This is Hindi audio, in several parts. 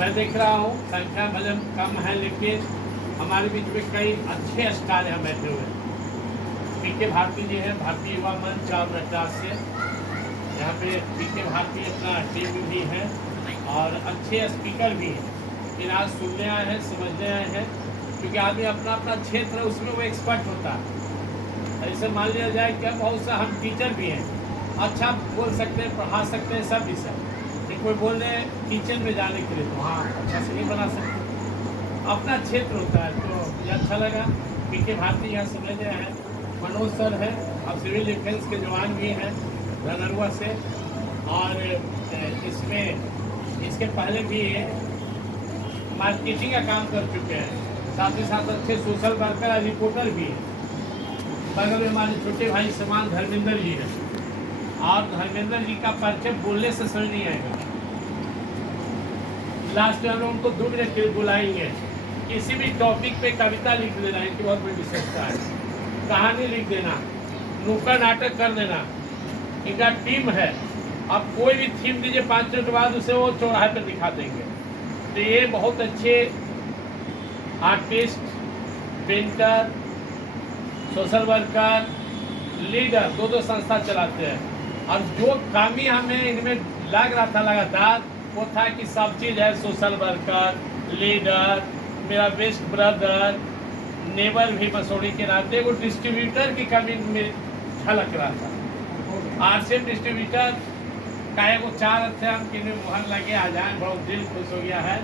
मैं देख रहा हूँ संख्या भले कम है, लेकिन हमारे बीच में कई अच्छे स्टार यहाँ बैठे हुए हैं। पीके भारती जी है, भारतीय युवा मंच और नटराज से। यहाँ पे पीके भारती अपना टीम भी है और अच्छे स्पीकर भी हैं। लेकिन आज सुनने आए हैं, समझने आए हैं, क्योंकि आदमी अपना अपना क्षेत्र है, उसमें वो एक्सपर्ट होता है। ऐसे मान लिया जाए कि बहुत सा हम टीचर भी हैं, अच्छा बोल सकते हैं, पढ़ा सकते हैं सब विषय, लेकिन कोई बोल रहे हैं किचन में जाने के लिए, तो हाँ अच्छा से नहीं बना सकते। अपना क्षेत्र होता है, तो ये अच्छा लगा। पीके भारती यहाँ समझने आए हैं। मनोज सर है, अब सिविल डिफेंस के जवान भी हैं धनरुआ से, और इसमें इसके पहले भी मार्केटिंग का काम कर चुके हैं, साथ ही साथ अच्छे सोशल वर्कर और रिपोर्टर भी हैं। बगल में हमारे छोटे भाई समान धर्मेंद्र जी हैं, और धर्मेंद्र जी का परिचय बोलने से समझ नहीं आएगा। लास्ट में हम लोग उनको 2 मिनट के लिए बुलाएंगे। किसी भी टॉपिक पे कविता लिख देना, इनकी बहुत बड़ी विशेषता है। कहानी लिख देना, नुक्कड़ नाटक कर देना, इनका टीम है। आप कोई भी थीम दीजिए, 5 मिनट बाद उसे वो चौराहे पर दिखा देंगे। तो ये बहुत अच्छे artist, painter, social worker, leader, 2 संस्था चलाते हैं। और जो कामी हमें इनमें लग रहा था लगातार, वो था कि सब चीज़ है, सोशल वर्कर, लीडर, मेरा बेस्ट ब्रदर, नेबर भी मसूरी के नाते, वो डिस्ट्रीब्यूटर की कमी में झलक रहा था। आरसीएम डिस्ट्रीब्यूटर का वो 4 अध्ययन के लिए मुहर लगे आ जाए, बहुत दिल खुश हो गया है।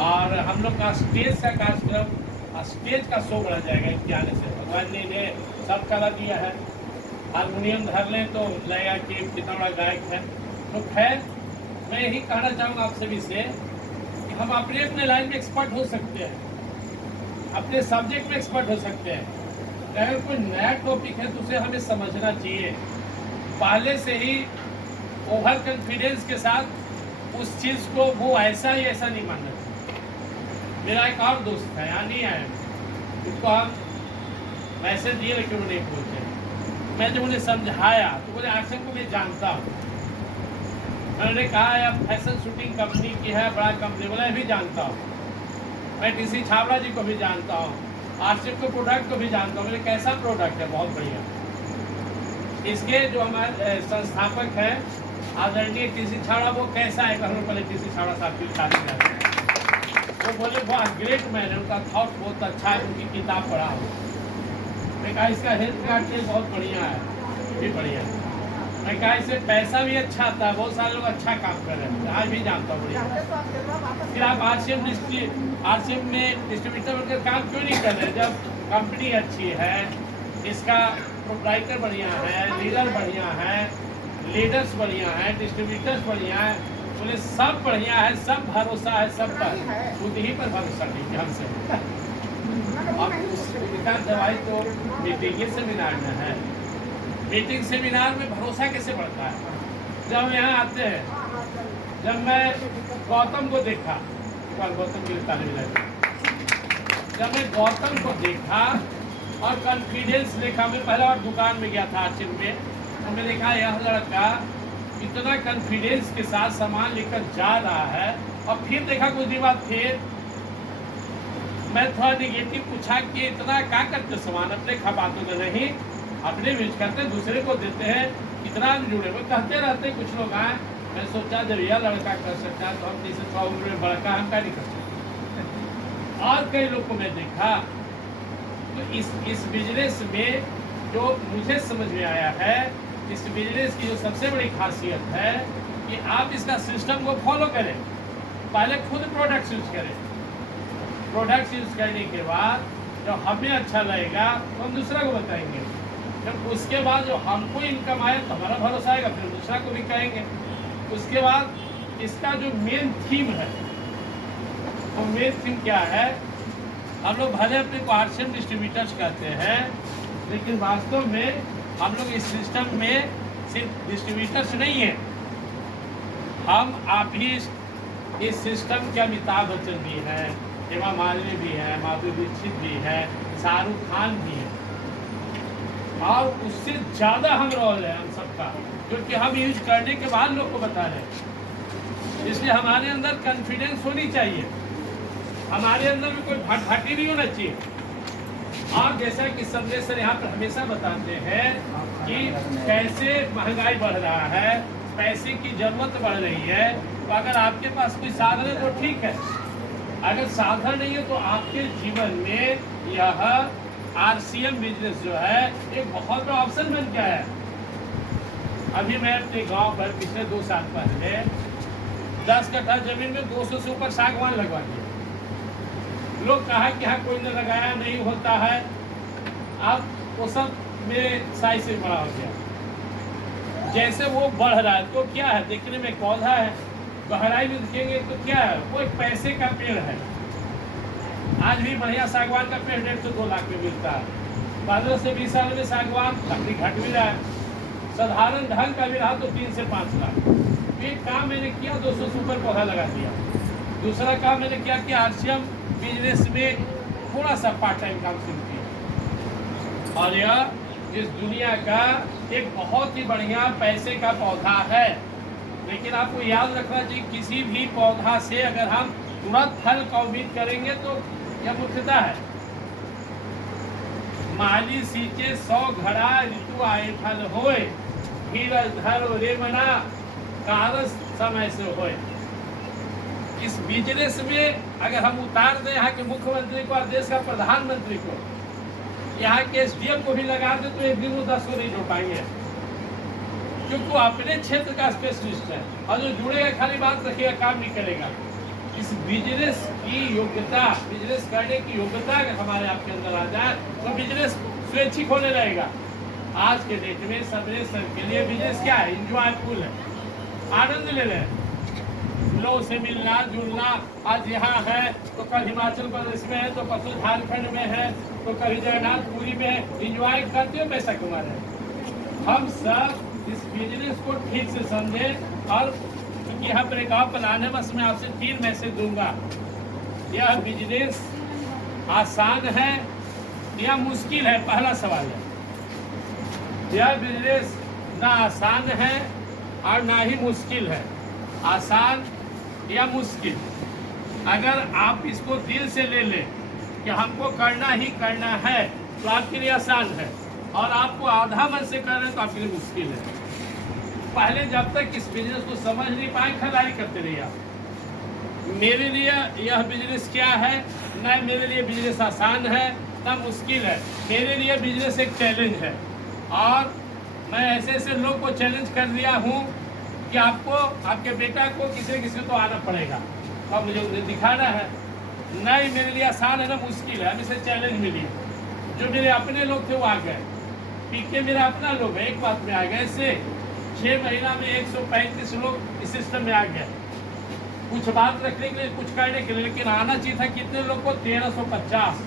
और हम लोग का स्टेज का कार्यक्रम, स्टेज का शो बढ़ जाएगा इनके आने से। भगवान ने इन्हें सब कला दिया है, हारमोनियम धर लें तो लगेगा कि कितना बड़ा गायक है। तो खैर, मैं यही कहना चाहूँगा आप सभी से कि हम अपने अपने लाइन में एक्सपर्ट हो सकते हैं, अपने सब्जेक्ट में एक्सपर्ट हो सकते हैं। अगर कोई नया टॉपिक है तो उसे हमें समझना चाहिए, पहले से ही ओवर कॉन्फिडेंस के साथ उस चीज़ को वो ऐसा ही ऐसा नहीं मानना चाहिए। मेरा एक और दोस्त है, यहाँ नहीं आया, उसको हम मैसेज दिए लेकिन वो नहीं बोलते। मैं जब उन्हें समझाया तो बोले आरसीएम को मैं जानता हूँ। मैंने कहा यार फैशन शूटिंग कंपनी की है, बड़ा कंपनी, बोला भी जानता हूँ। मैं टीसी छाबड़ा जी को भी जानता हूँ, आरसीएम के प्रोडक्ट को भी जानता हूँ। बोले कैसा प्रोडक्ट है? बहुत बढ़िया। इसके जो हमारे संस्थापक हैं आदरणीय टीसी छाबड़ा, वो कैसा है? हम लोग पहले टीसी छाबड़ा साहब की तारीफ करें। वो बोले बहुत ग्रेट मैन है, उनका थॉट बहुत अच्छा है, उनकी किताब पढ़ा हो। मैं कहा इसका हेल्थ कार्ड बहुत बढ़िया है, भी बढ़िया है। मैं कहा इससे पैसा भी अच्छा आता है, बहुत सारे लोग अच्छा काम कर रहे हैं, आज भी जानता हूँ बढ़िया। फिर आप आरसीएम में डिस्ट्रीब्यूटर बनकर काम क्यों नहीं कर रहे? जब कंपनी अच्छी है, इसका प्रोप्राइटर बढ़िया है, लीडर बढ़िया है, लीडर्स बढ़िया है, डिस्ट्रीब्यूटर्स बढ़िया है, बोले सब बढ़िया है, सब भरोसा है, सब पर खुद ही पर भरोसा नहीं हमसे। और उसका दवाई तो मीटिंग सेमिनार में है। मीटिंग सेमिनार में भरोसा कैसे बढ़ता है? जब हम यहाँ आते हैं, जब मैं गौतम को देखा, गौतम की तारीफ लगी, जब मैं गौतम को देखा और कॉन्फिडेंस देखा, मैं पहला बार दुकान में गया था आरसीएम में, तो मैं देखा यह लड़का इतना कॉन्फिडेंस के साथ सामान लेकर जा रहा है। और फिर देखा कुछ दिन बाद फिर मैं थोड़ा निगेटिव पूछा कि इतना क्या करते सामान, अपने खपाते तो नहीं, अपने यूज करते, दूसरे को देते हैं, कितना जुड़े हुए कहते रहते कुछ लोग आए। मैं सोचा जब यह लड़का कर सकता है तो हम जैसे 100 उम्र में बड़का हम क्या नहीं कर सकते। और कई लोग को मैं देखा। तो इस बिजनेस में जो मुझे समझ में आया है, इस बिजनेस की जो सबसे बड़ी खासियत है कि आप इसका सिस्टम को फॉलो करें। पहले खुद प्रोडक्ट्स यूज करें, प्रोडक्ट्स यूज करने के बाद जब हमें अच्छा लगेगा तो हम दूसरा को बताएंगे। जब उसके बाद जो हमको इनकम आए तो हमारा भरोसा आएगा, फिर दूसरा को भी कहेंगे। उसके बाद इसका जो मेन थीम है, वो मेन थीम क्या है? हम लोग भले अपने को आरसीएम डिस्ट्रीब्यूटर्स कहते हैं, लेकिन वास्तव में हम लोग इस सिस्टम में सिर्फ डिस्ट्रीब्यूटर्स नहीं है, हम आप ही इस सिस्टम के अमिताभ बच्चन भी हैं, हेमा मालिनी भी है, माधुरी दीक्षित भी है, शाहरुख खान भी है, और उससे ज़्यादा हम रोल है हम सबका, क्योंकि हम यूज करने के बाद लोग को बता रहे हैं। इसलिए हमारे अंदर कॉन्फिडेंस होनी चाहिए, हमारे अंदर में कोई भाटी नहीं होना चाहिए। और जैसा कि संदेश सर यहाँ पर हमेशा बताते हैं कि कैसे महंगाई बढ़ रहा है, पैसे की जरूरत बढ़ रही है, तो अगर आपके पास कोई साधन है तो ठीक है, अगर साधन नहीं है तो आपके जीवन में यह RCM बिजनेस जो है एक बहुत बड़ा ऑप्शन बन गया है। अभी मैं अपने गांव पर पिछले 2 साल पहले 10 कट्ठा जमीन में 200 से ऊपर सागवान लगवा दिया। लोग कहा कि हाँ कोई ने लगाया नहीं होता है, अब वो सब मेरे साइज से बड़ा हो गया। जैसे वो बढ़ रहा है तो क्या है, देखने में पौधा है, गहराई में देखेंगे तो क्या है, वो एक पैसे का पेड़ है। आज भी बढ़िया सागवान का पेड़ 1.5 से 2 लाख में मिलता है। 15 से 20 साल में सागवान लकड़ी घट भी रहा है, साधारण ढंग का भी रहा तो 3 से 5 लाख। एक काम मैंने किया, 200 से ऊपर पौधा लगा दिया। दूसरा काम मैंने क्या किया, RCM बिजनेस में थोड़ा सा पार्ट टाइम काम शुरू किया, और यह इस दुनिया का एक बहुत ही बढ़िया पैसे का पौधा है। लेकिन आपको याद रखना चाहिए, किसी भी पौधा से अगर हम तुरंत फल का उम्मीद करेंगे तो यह मूर्खता है। माली सींचे 100 घड़ा, ऋतु आए फल होए, धीरज धर रे मना, कारस समय से होए। इस बिजनेस में अगर हम उतार दें यहाँ के मुख्यमंत्री को और देश का प्रधानमंत्री को, यहाँ के SDM को भी लगा दें तो एक दिन वो 10 को नहीं जोड़ पाएंगे, क्योंकि वो अपने क्षेत्र का स्पेशलिस्ट है। और जो जुड़ेगा खाली बात रखेगा, काम नहीं करेगा। इस बिजनेस की योग्यता, बिजनेस करने की योग्यता अगर हमारे आपके अंदर आ जाए तो बिजनेस स्वैच्छिक होने लगेगा। आज के डेट में सबने के लिए बिजनेस क्या है, इंजॉयफुल है, आनंद ले रहे हैं, लोगों से मिलना जुलना। आज यहाँ है तो कल हिमाचल प्रदेश में है, तो परसों झारखंड में है, तो कभी जगन्नाथपुरी में है। इंजॉय करते हो, पैसा कमा रहे हैं। हम सब इस बिजनेस को ठीक से समझें। और क्योंकि यहाँ पर एक और प्लान है, बस मैं आपसे 3 मैसेज दूंगा। यह बिजनेस आसान है या मुश्किल है, पहला सवाल है। यह बिजनेस ना आसान है और ना ही मुश्किल है। आसान या मुश्किल, अगर आप इसको दिल से ले लें कि हमको करना ही करना है तो आपके लिए आसान है, और आपको आधा मन से कर रहे हैं तो आपके लिए मुश्किल है। पहले जब तक इस बिजनेस को समझ नहीं पाए, खरीदारी करते रहिए आप। मेरे लिए यह बिजनेस क्या है, न मेरे लिए बिजनेस आसान है न मुश्किल है। मेरे लिए बिजनेस एक चैलेंज है, और मैं ऐसे ऐसे लोग को चैलेंज कर दिया हूँ कि आपको, आपके बेटा को किसी न किसी तो आना पड़ेगा, तो अब मुझे उन्हें दिखाना है। नहीं मेरे लिए आसान है ना मुश्किल है, अब इसे चैलेंज मिली। जो मेरे अपने लोग थे वो आ गए, पीके मेरा अपना लोग है, एक बात में आ गए। इससे 6 महीना में 135 लोग इस सिस्टम में आ गए, कुछ बात रखने के लिए, कुछ करने के लिए। लेकिन आना चाहिए था कितने लोग को, 1350,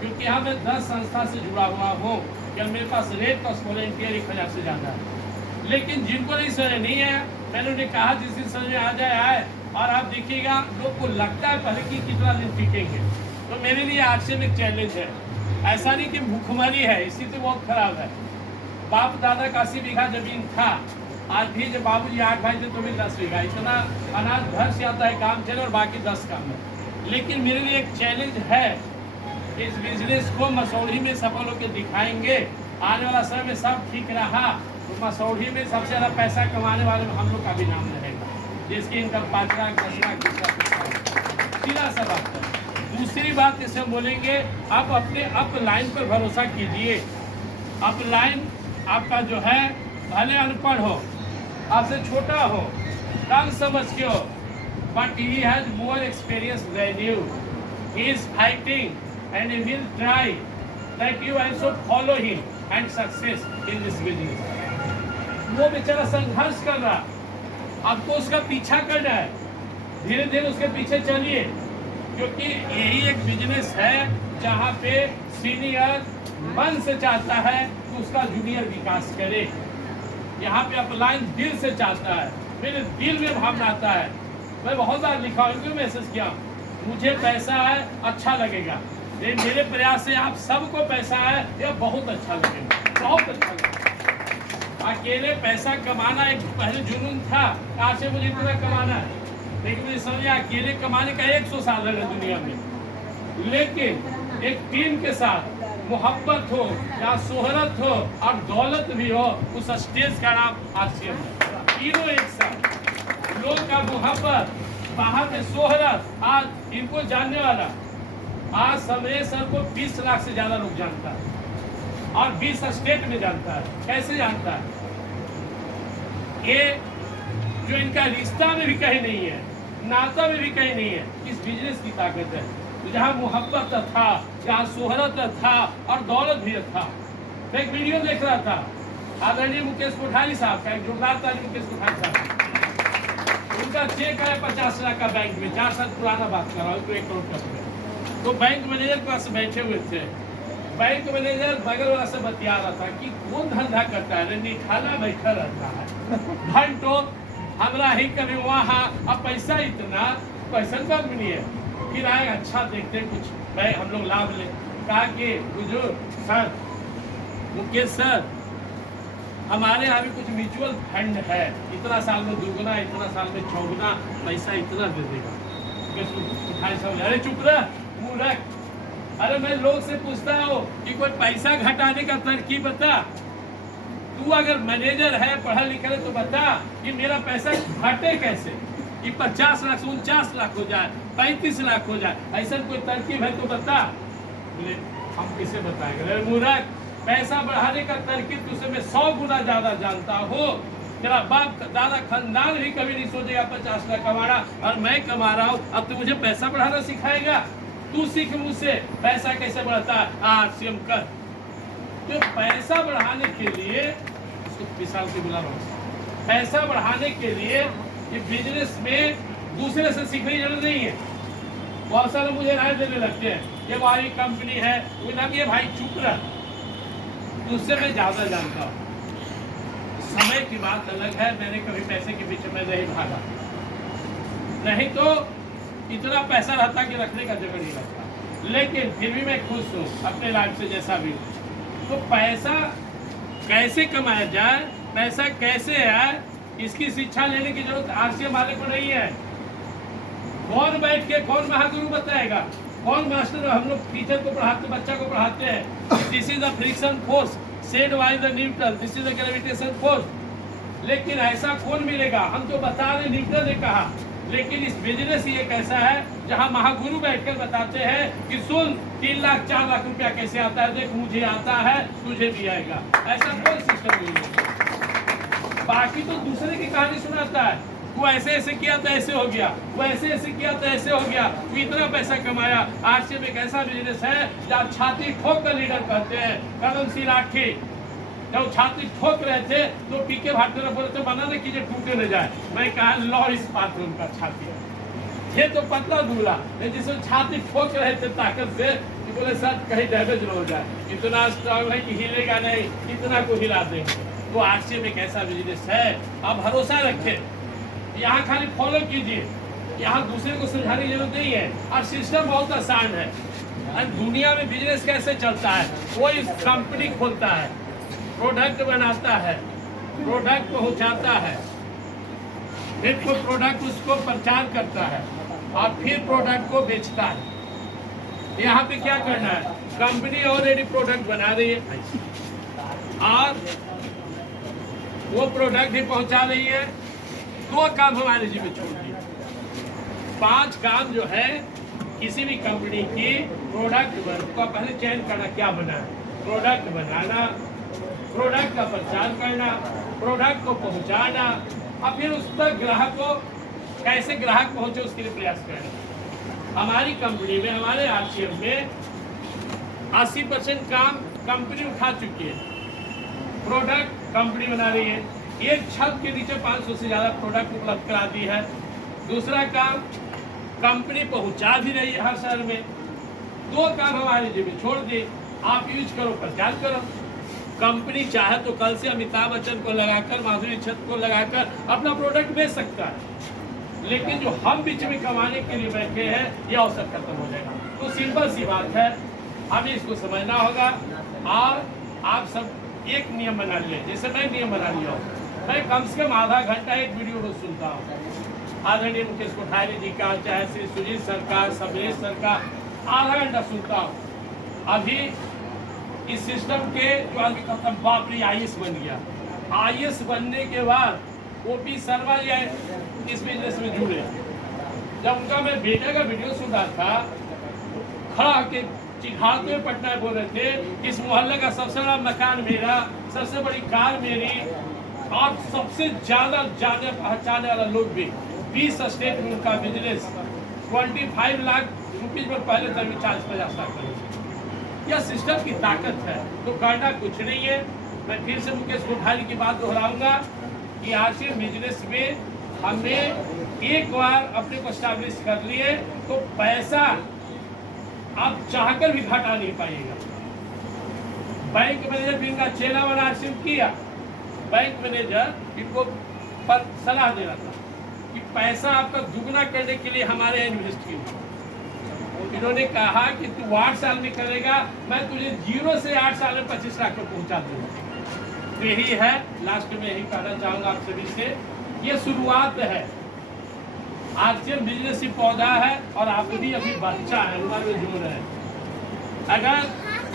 क्योंकि यहाँ मैं 10 संस्था से जुड़ा हुआ हूँ। क्या मेरे पास रेड क्रॉस वॉलंटियर 1000 से ज़्यादा है। लेकिन जिनको नहीं समझ नहीं है, मैंने उन्हें कहा जिस दिन समझ में आ जाए आए। और आप देखिएगा लोग को लगता है पहले कि कितना दिन टिकेंगे। तो मेरे लिए RCM एक चैलेंज है। ऐसा नहीं कि भूखमरी है, स्थिति बहुत खराब है। बाप दादा का 80 बीघा जमीन था, आज भी जब बाबूजी 8 भाई थे तो भी 10 बीघा, इतना अनाज घर से आता है, काम चले, और बाकी 10 काम है। लेकिन मेरे लिए एक चैलेंज है, इस बिजनेस को मसौढ़ी में सफल होकर दिखाएंगे। आने वाला समय में सब ठीक रहा तो मसौढ़ी में सबसे ज़्यादा पैसा कमाने वाले में हम लोग का भी नाम रहेगा, जिसकी इनकम 5 लाख 10 लाख सीधा सा बात है। दूसरी बात इसे बोलेंगे, आप अपने अप लाइन पर भरोसा कीजिए। अप लाइन आपका जो है भले अनपढ़ हो, आपसे छोटा हो, कम समझ के हो, but he has more experience than you. He is fighting and he will try that you also follow him and success in this business. वो बेचारा संघर्ष कर रहा, आपको उसका पीछा करना है, धीरे धीरे उसके पीछे चलिए, क्योंकि यही एक बिजनेस है जहाँ पे सीनियर मन से चाहता है कि उसका जूनियर विकास करे। यहाँ पे अपलाइन दिल से चाहता है, मेरे दिल में भावना आता है। मैं बहुत बार लिखा हूँ, क्यों मैसेज किया, मुझे पैसा है अच्छा लगेगा, लेकिन मेरे प्रयास से आप सबको पैसा है यह बहुत अच्छा लगेगा, बहुत अच्छा लगेगा। अकेले पैसा कमाना एक पहले जुनून था, आज से मुझे इतना कमाना है, लेकिन मुझे समझ आया अकेले कमाने का 100 साधन है दुनिया में, लेकिन एक टीम के साथ मोहब्बत हो या शोहरत हो और दौलत भी हो, उस स्टेज का नाम आरसीएम है। तीनों एक साथ, लोग का मोहब्बत, बाहर में शोहरत, आज इनको जानने वाला, आज समरेश सर को 20 लाख से ज्यादा लोग जानता है और 20 स्टेट में जानता है। कैसे जानता है? ये जो इनका रिश्ता में भी कहीं नहीं है, नाता में भी कहीं नहीं है, इस बिजनेस की ताकत है। तो जहाँ मोहब्बत था, जहाँ शोहरत था और दौलत भी था। मैं एक वीडियो देख रहा था आदरणीय मुकेश कोठारी साहब का, एक जोरदार ताली मुकेश कोठारी साहब। उनका चेक आया 50 लाख का बैंक में, 4 साल पुराना बात कर रहा हूँ, 1 करोड़ का। तो बैंक मैनेजर के पास बैठे हुए थे, बैंक मैनेजर बगल वाला से बतिया रहा था कि कौन धंधा करता है, निठाला बैठा रहता है घंटों, हमरा ही कभी वहाँ, अब पैसा इतना, पैसा कंपनी है, किराया अच्छा देखते कुछ भाई हम लोग लाभ ले। कहा कि बुजुर्ग सर, मुकेश सर, हमारे यहाँ भी कुछ म्यूचुअल फंड है, इतना साल में दुगना, इतना साल में चौगुना पैसा इतना दे देगा। अरे चुप रह मूर्ख, अरे मैं लोग से पूछता हूँ कि कोई पैसा घटाने का तरकीब बता। तू अगर मैनेजर है, पढ़ा लिखा है, तो बता कि मेरा पैसा घटे कैसे, कि 50 लाख से 49 लाख हो जाए, 35 लाख हो जाए, ऐसा कोई तरकीब है तो बता। बोले हम किसे बताएंगे? अरे मूर्ख, पैसा बढ़ाने का तरकीब तुझसे मैं 100 गुना ज्यादा जानता हूँ। तेरा बाप दादा खानदान भी कभी नहीं सोचेगा 50 लाख कमाना, और मैं कमा रहा हूँ, अब तू मुझे पैसा बढ़ाना सिखाएगा? तू सीख मुझसे पैसा कैसे बढ़ता है, आरसीएम कर। तो पैसा बढ़ाने के लिए, इसको विशाल के बुला रहा हूँ, पैसा बढ़ाने के लिए ये बिजनेस में दूसरे से सीखने की जरूरत नहीं है। बहुत सारे मुझे राय देने लगते हैं, ये हमारी कंपनी है, वो नाम, ये भाई चुप रह, तुझसे मैं ज्यादा जानता हूँ। समय की बात अलग है, मैंने कभी पैसे के पीछे में नहीं भागा, नहीं तो इतना पैसा रहता कि रखने का जगह नहीं रहता। लेकिन फिर भी मैं खुश हूँ अपने लाइफ से जैसा भी हूँ। तो पैसा कैसे कमाया जाए, पैसा कैसे आए, इसकी शिक्षा लेने की जरूरत आरसीएम वाले को नहीं है। कौन बैठ के कौन महागुरु बताएगा, कौन मास्टर, हम लोग टीचर को पढ़ाते, बच्चा को पढ़ाते हैं, this is the friction force said by the Newton, this is the gravitation force. लेकिन ऐसा कौन मिलेगा? हम तो बता रहे, न्यूटन ने कहा। लेकिन इस बिजनेस ही एक ऐसा है जहां महागुरु बैठकर बताते हैं कि सुन, 3 लाख 4 लाख रुपया कैसे आता है, देख मुझे आता है, तुझे भी आएगा। ऐसा कोई सिस्टम नहीं है। बाकी तो दूसरे की कहानी सुनाता है, वो ऐसे ऐसे किया तो ऐसे हो गया, वो ऐसे ऐसे किया तो ऐसे हो गया, वो इतना पैसा कमाया। आरसीएम एक ऐसा बिजनेस है जहाँ छाती ठोक कर लीडर कहते हैं, कदम सी राठी। जब छाती ठोक रहे थे तो पीके भागते रहे, बोले थे मना न कीजिए, टूटे न जाए। मैं कहा लॉ इस पात्र उनका छाती है, ये तो पतला दूल्हा, जिसमें छाती ठोक रहे थे ताकत से, कि बोले सर कहीं डैमेज न हो जाए, इतना स्ट्रांग है कि हिलेगा नहीं, इतना को हिला देंगे। तो आरसीएम एक ऐसा बिजनेस है, आप भरोसा रखें, यहाँ खाली फॉलो कीजिए, यहाँ दूसरे को समझाने की जरूरत नहीं है, और सिस्टम बहुत आसान है। दुनिया में बिजनेस कैसे चलता है, कोई कंपनी खोलता है, प्रोडक्ट बनाता है, प्रोडक्ट पहुंचाता है, फिर कोई प्रोडक्ट उसको प्रचार करता है और फिर प्रोडक्ट को बेचता है। यहाँ पे क्या करना है, कंपनी ऑलरेडी प्रोडक्ट बना रही है और वो प्रोडक्ट ही पहुंचा रही है। 2 काम हमारे जी में छोड़ दिए, 5 काम जो है किसी भी कंपनी की प्रोडक्ट को पहले चयन करना, क्या बना है, प्रोडक्ट बनाना, प्रोडक्ट का प्रचार करना, प्रोडक्ट को पहुंचाना, और फिर उस तक ग्राहक को कैसे ग्राहक पहुंचे उसके लिए प्रयास करना। हमारी कंपनी में, हमारे आरसीएम में 80% काम कंपनी उठा चुकी है, प्रोडक्ट कंपनी बना रही है, एक छत के नीचे 500 से ज्यादा प्रोडक्ट उपलब्ध करा दी है। दूसरा काम कंपनी पहुंचा भी रही है हर शहर में। 2 काम हमारे जी में छोड़ दिए, आप यूज करो, प्रचार करो। कंपनी चाहे तो कल से अमिताभ बच्चन को लगाकर, माधुरी दीक्षित को लगाकर अपना प्रोडक्ट बेच सकता है, लेकिन जो हम बीच में कमाने के लिए बैठे हैं, ये अवसर खत्म हो जाएगा। तो सिंपल सी बात है, हमें इसको समझना होगा। और आप सब एक नियम बना लिया, जैसे मैं नियम बना लिया हूँ, मैं कम से कम आधा घंटा एक वीडियो रोज सुनता हूँ। आदरणीय मुकेश कोठारी जी का, चाहे श्री सुजीत सर का, सबरेश सर का आधा घंटा सुनता हूँ। अभी इस सिस्टम के जो आदमी कहता है बाप रे IAS बन गया, IAS बनने के बाद OP शर्मा जी इस बिजनेस में जुड़े। जब उनका मैं बेटे का वीडियो सुन रहा था, खड़ा के चिढ़ाते हुए पटना बोल रहे थे, इस मोहल्ले का सबसे बड़ा मकान मेरा, सबसे बड़ी कार मेरी, और सबसे ज्यादा जाने पहचाने वाला लोग भी 20 स्टेट में उनका बिजनेस, 25 लाख रुपीज पर पहले तक चार्ज 50 लाख कर। यह सिस्टम की ताकत है, तो करना कुछ नहीं है। मैं फिर से मुकेश कोठारी की बात दोहराऊंगा कि आरसीएम बिजनेस में हमें एक बार अपने को स्टैब्लिश कर लिए तो पैसा आप चाहकर भी घटा नहीं पाइएगा। बैंक मैनेजर भी इनका चेला बना आरसीएम किया। बैंक मैनेजर इनको पर सलाह दे रहा था कि पैसा आपका दुगना करने के लिए हमारे यहाँ इन्वेस्ट कीजिए। इन्होंने कहा कि तू 8 साल में करेगा, मैं तुझे 0 से 8 साल में 25 लाख पर पहुंचा दूंगा। तो यही है, लास्ट में यही कहना चाहूंगा आप सभी से, ये शुरुआत है। आरसीएम बिजनेस ही पौधा है और आप भी अभी बच्चा है, उम्र में जोर है। अगर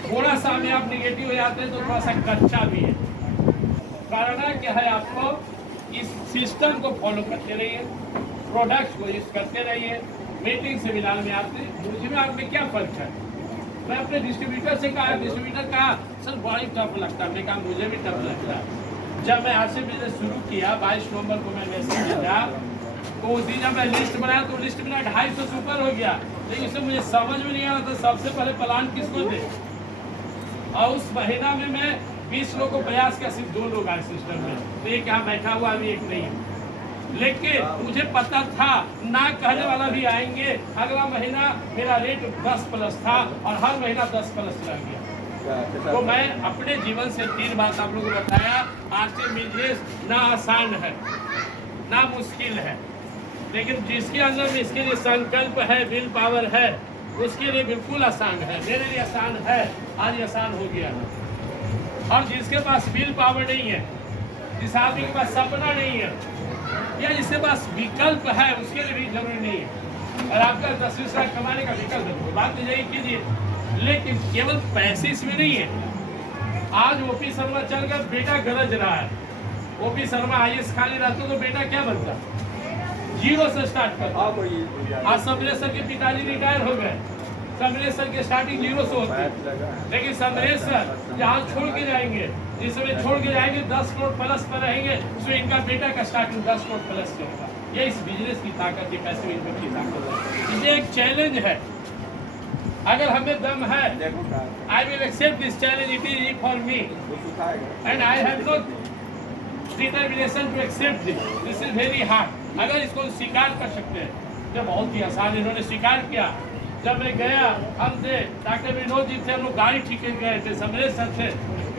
थोड़ा सा में आप निगेटिव हो जाते हैं तो थोड़ा सा कच्चा भी है। करना क्या है, आपको इस सिस्टम को फॉलो करते रहिए, प्रोडक्ट्स को यूज करते रहिए। मीटिंग सेमिनार में आपसे मुझे में आप में क्या फर्क है। मैं अपने डिस्ट्रीब्यूटर से कहा, डिस्ट्रीब्यूटर कहा सर बड़ी टफ लगता है, मैं कहा मुझे भी टफ लगता है। जब मैं आरसीएम बिजनेस शुरू किया 22 नवंबर को मैं मैसेज भेजा, तो उस दिन जब मैं लिस्ट बनाया तो लिस्ट मेरा 250 से ऊपर हो गया। लेकिन उससे मुझे समझ में नहीं आ रहा था सबसे पहले प्लान किसको दे। और उस महीना में मैं 20 लोगों को प्रयास किया, सिर्फ 2 लोग आए सिस्टम में। तो एक यहाँ बैठा हुआ अभी एक नहीं है, लेकिन मुझे पता था ना कहने वाला भी आएंगे। अगला महीना मेरा रेट 10+ था और हर महीना 10+ लग गया। तो मैं अपने जीवन से 3 बात आप लोगों को बताया। आरसीएम बिजनेस ना आसान है ना मुश्किल है, लेकिन जिसके अंदर में इसके लिए संकल्प है, विल पावर है, उसके लिए बिल्कुल आसान है। मेरे लिए आसान है, आज आसान हो गया। और जिसके पास विल पावर नहीं है, जिस आदमी के पास सपना नहीं है, या जिसके पास विकल्प है, उसके लिए भी जरूरी नहीं है। और आपका 10-20 लाख कमाने का विकल्प है, बात तो यही कीजिए। लेकिन केवल पैसे इसमें नहीं है। आज OP शर्मा चल कर बेटा गरज रहा है। OP शर्मा IAS खाली रहता तो बेटा क्या बनता, 0 से स्टार्ट करता। आज समरेश सर के पिताजी रिटायर हो गए, समरेश सर की स्टार्टिंग 0 से होती। लेकिन समरेश सर जहाँ छोड़ के जाएंगे, जिस समय छोड़ के जाएंगे 10 करोड़ प्लस पर रहेंगे, उसमें इनका बेटा का स्टार्टिंग 10 करोड़ प्लस से होगा। ये इस बिजनेस की ताकत है, पैसे इनकम की ताकत है। ये एक चैलेंज है। अगर हमें दम है, I will accept this challenge, it is for me and I have not determination to accept this. This is very hard. अगर इसको स्वीकार कर सकते हैं तो बहुत ही आसान। इन्होंने स्वीकार किया। जब मैं गया, हम थे डॉक्टर विनोद जी थे, हम लोग गाड़ी ठीक गए थे, समरेश सर थे,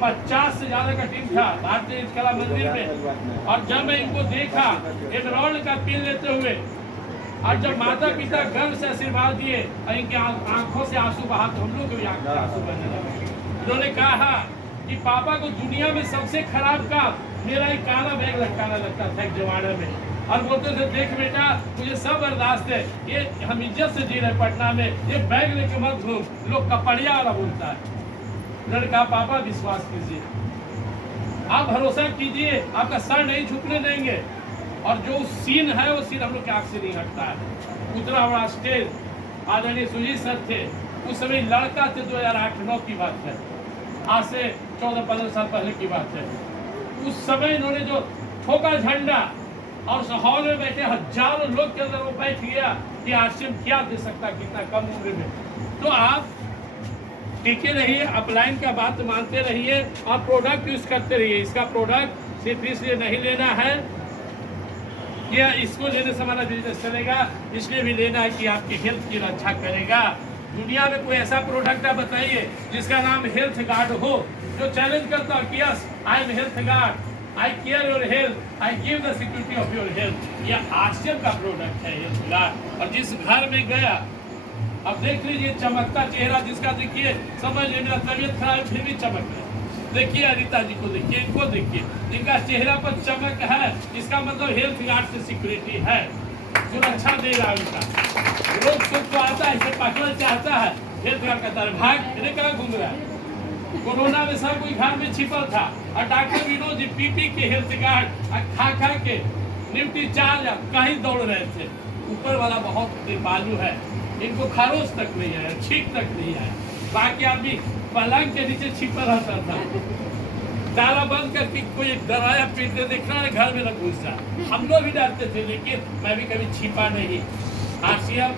50 से ज्यादा का टीम था भारतीय कला मंदिर में। और जब मैं इनको देखा एमराल्ड का पिन लेते हुए, और जब माता पिता गर्व से आशीर्वाद दिए और इनके आंखों से आंसू बहा, तो हम लोग को भी आंखों से आंसू बहने लगे। इन्होंने कहा कि पापा को दुनिया में सबसे खराब काम मेरा एक काला बैग लटकाना लगता था एक जमाने में। और बोलते थे देख बेटा मुझे सब बर्दाश्त है, ये हम इज्जत से जी रहे पटना में, ये बैग लेके मत घूम, लोग कपड़िया वाला बोलता है। उन्होंने कहा पापा विश्वास कीजिए, आप भरोसा कीजिए, आपका सर नहीं झुकने देंगे। और जो सीन है वो सीन हम लोग के आँख से नहीं हटता है। उतना बड़ा स्टेज आदरणीय सुजीत सर थे, उस समय लड़का थे, 2008-9 की बात है, आज से 14-15 साल पहले की बात है। उस समय इन्होंने जो ठोका झंडा और उस हॉल में बैठे हजारों लोग के अंदर वो बैठ गया कि आरसीएम क्या दे सकता है कितना कम उम्र में। तो आप टिके रहिए, अपलाइन का बात मानते रहिए और प्रोडक्ट यूज करते रहिए। इसका प्रोडक्ट सिर्फ इसलिए नहीं लेना है कि इसको लेने से हमारा बिजनेस चलेगा, इसलिए भी लेना है कि आपकी हेल्थ की रक्षा करेगा। दुनिया में कोई ऐसा प्रोडक्ट है बताइए जिसका नाम हेल्थ गार्ड हो, जो चैलेंज करता है कि yes I am health guard, I care your health, I give the security of your health. यह आरसीएम का प्रोडक्ट है हेल्थ गार्ड। और जिस घर में गया, अब देख लीजिए चमकता चेहरा जिसका, देखिए समझ लीजिए मेरा तबीयत खराब है फिर भी चमक है। देखिए अनिता जी को देखिए, इनको देखिए, इनका चेहरा पर चमक है, इसका मतलब हेल्थ गार्ड से सिक्योरिटी है। सुरक्षा दे रहा है उनका। लोग सुख तो आता है, इसे पकड़ना चाहता है, फिर कहता है भाग, इन्हें कहाँ घूम रहा है। कोरोना में सब कोई घर में छिपल था और डॉक्टर विनोद जी पी के हेल्थ कार्ड खा के निफ्टी 4 कहीं दौड़ रहे थे। ऊपर वाला बहुत कृपालु है, इनको खरोच तक नहीं आया, छींक तक नहीं आया। बाकी आदमी पलंग के नीचे छिपा रहता था, ताला बंद करके कोई डराया पीटते देखना है घर में न घुसा। हम लोग भी डरते थे, लेकिन मैं भी कभी छिपा नहीं। आरसीएम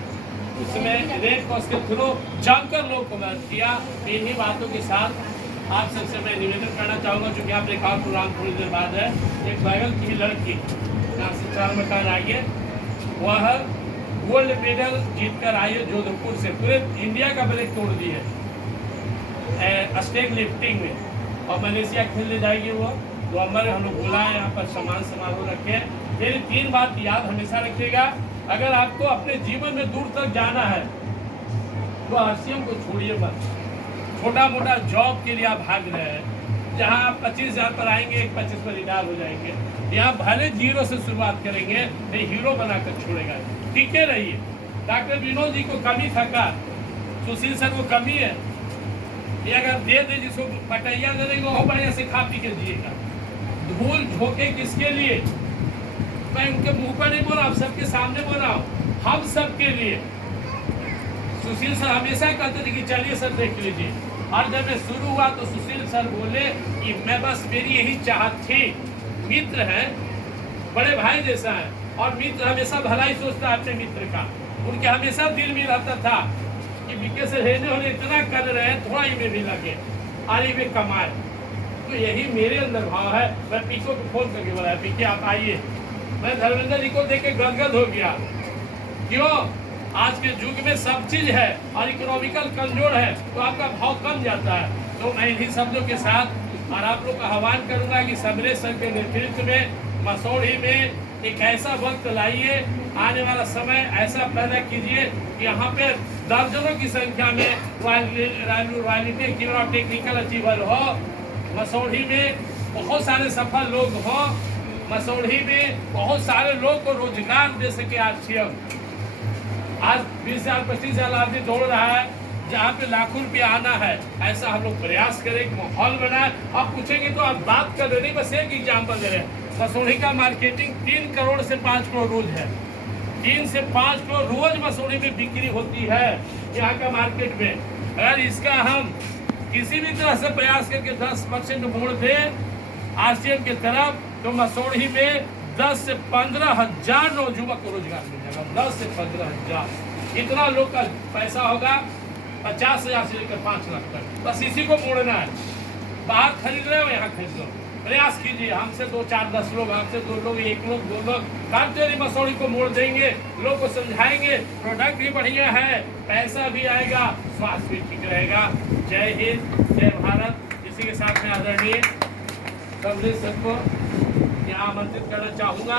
उसमें रेड क्रॉस के थ्रू जमकर लोग को मदद किया। इन्हीं बातों के साथ आप सबसे मैं निवेदन करना चाहूँगा, चूँकि आपने एक और प्रोग्राम थोड़ी देर बाद है। एक बगल की लड़की यहाँ से 4 मकान आई है, वह गोल्ड मेडल जीतकर आई है जोधपुर से, पूरे इंडिया का ब्रेक तोड़ दी है स्टेग लिफ्टिंग में, और मलेशिया खेलने जाएगी वो। तो हमारे हम लोग बुलाए यहाँ पर सम्मान समारोह रखे। मेरी 3 बात याद हमेशा रखिएगा, अगर आपको अपने जीवन में दूर तक जाना है तो आरसीएम को छोड़िए मत। छोटा मोटा जॉब के लिए आप भाग रहे हैं, जहां आप 25,000 पर आएंगे, 25 पर रिटायर हो जाएंगे। यहाँ भले 0 से शुरुआत करेंगे, नहीं हीरो बनाकर छोड़ेगा। टिके रहिए। डॉक्टर विनोद जी को कमी था का, सुशील सर को कमी है, ये अगर दे दे जिसको पटैया दे देंगे वो बढ़िया से खा पी के जिएगा। धूल झोंके किसके लिए? मैं उनके मुंह पर नहीं बोल रहा, आप सबके सामने बोल रहा हूँ, हम सबके लिए। सुशील सर हमेशा कहते थे कि चलिए सर देख लीजिए, और जब मैं शुरू हुआ तो सुशील सर बोले कि मैं बस मेरी यही चाहत थी, मित्र हैं, बड़े भाई जैसा है, और मित्र हमेशा भलाई सोचता है अपने मित्र का। उनके हमेशा दिल में रहता था कि विके से रहने होने इतना कर रहे हैं, थोड़ा ही में भी लगे और में कमाए। तो यही मेरे अंदर भाव है। मैं पीको को फोन करके बोला, पीके आप आइए। मैं धर्मेंद्र जी को देख के गदगद हो गया। क्यों? आज के युग में सब चीज है और इकोनॉमिकल कमजोर है तो आपका भाव कम जाता है। तो मैं इन्हीं शब्दों के साथ और आप लोग का आह्वान करूंगा कि समरेश सर के नेतृत्व में मसौढ़ी में एक ऐसा वक्त लाइए, आने वाला समय ऐसा पैदा कीजिए कि यहाँ पे दर्जनों की संख्या में रॉयल्टी और टेक्निकल अचीवर हो, मसौढ़ी में बहुत सारे सफल लोग हों, मसौढ़ी में बहुत सारे लोग को रोजगार दे सके। आज 20,000 25,000 आदमी दौड़ रहा है, जहाँ पे लाखों रुपया आना है, ऐसा हम लोग प्रयास करें, एक माहौल बनाए। आप पूछेंगे तो आप बात कर रहे नहीं, बस एक एग्जाम्पल दे रहे हैं। मसौढ़ी का मार्केटिंग 3 करोड़ से 5 करोड़ रोज है, 3 से 5 करोड़ रोज मसौढ़ी में बिक्री होती है यहाँ का मार्केट में। अगर इसका हम किसी भी तरह से प्रयास करके 10% मोड़ दें आरसीएम की तरफ, तो मसौढ़ी में 10 से 15,000 नौजुवक को रोजगार मिल जाएगा। 10 से 15,000 इतना लोग का पैसा होगा, 50,000 से लेकर 5 लाख तक। बस इसी को मोड़ना है। बाहर खरीद रहे हो, यहाँ खरीद लो, प्रयास कीजिए। हमसे 2 4 10 लोग, हमसे 2 लोग, 1 लोग, 2 लोग करते मसौढ़ी को मोड़ देंगे, लोग को समझाएंगे। प्रोडक्ट भी बढ़िया है, पैसा भी आएगा, स्वास्थ्य भी ठीक रहेगा। जय हिंद, जय भारत। इसी के साथ में आदरणीय सबको यहाँ आमंत्रित करना चाहूँगा।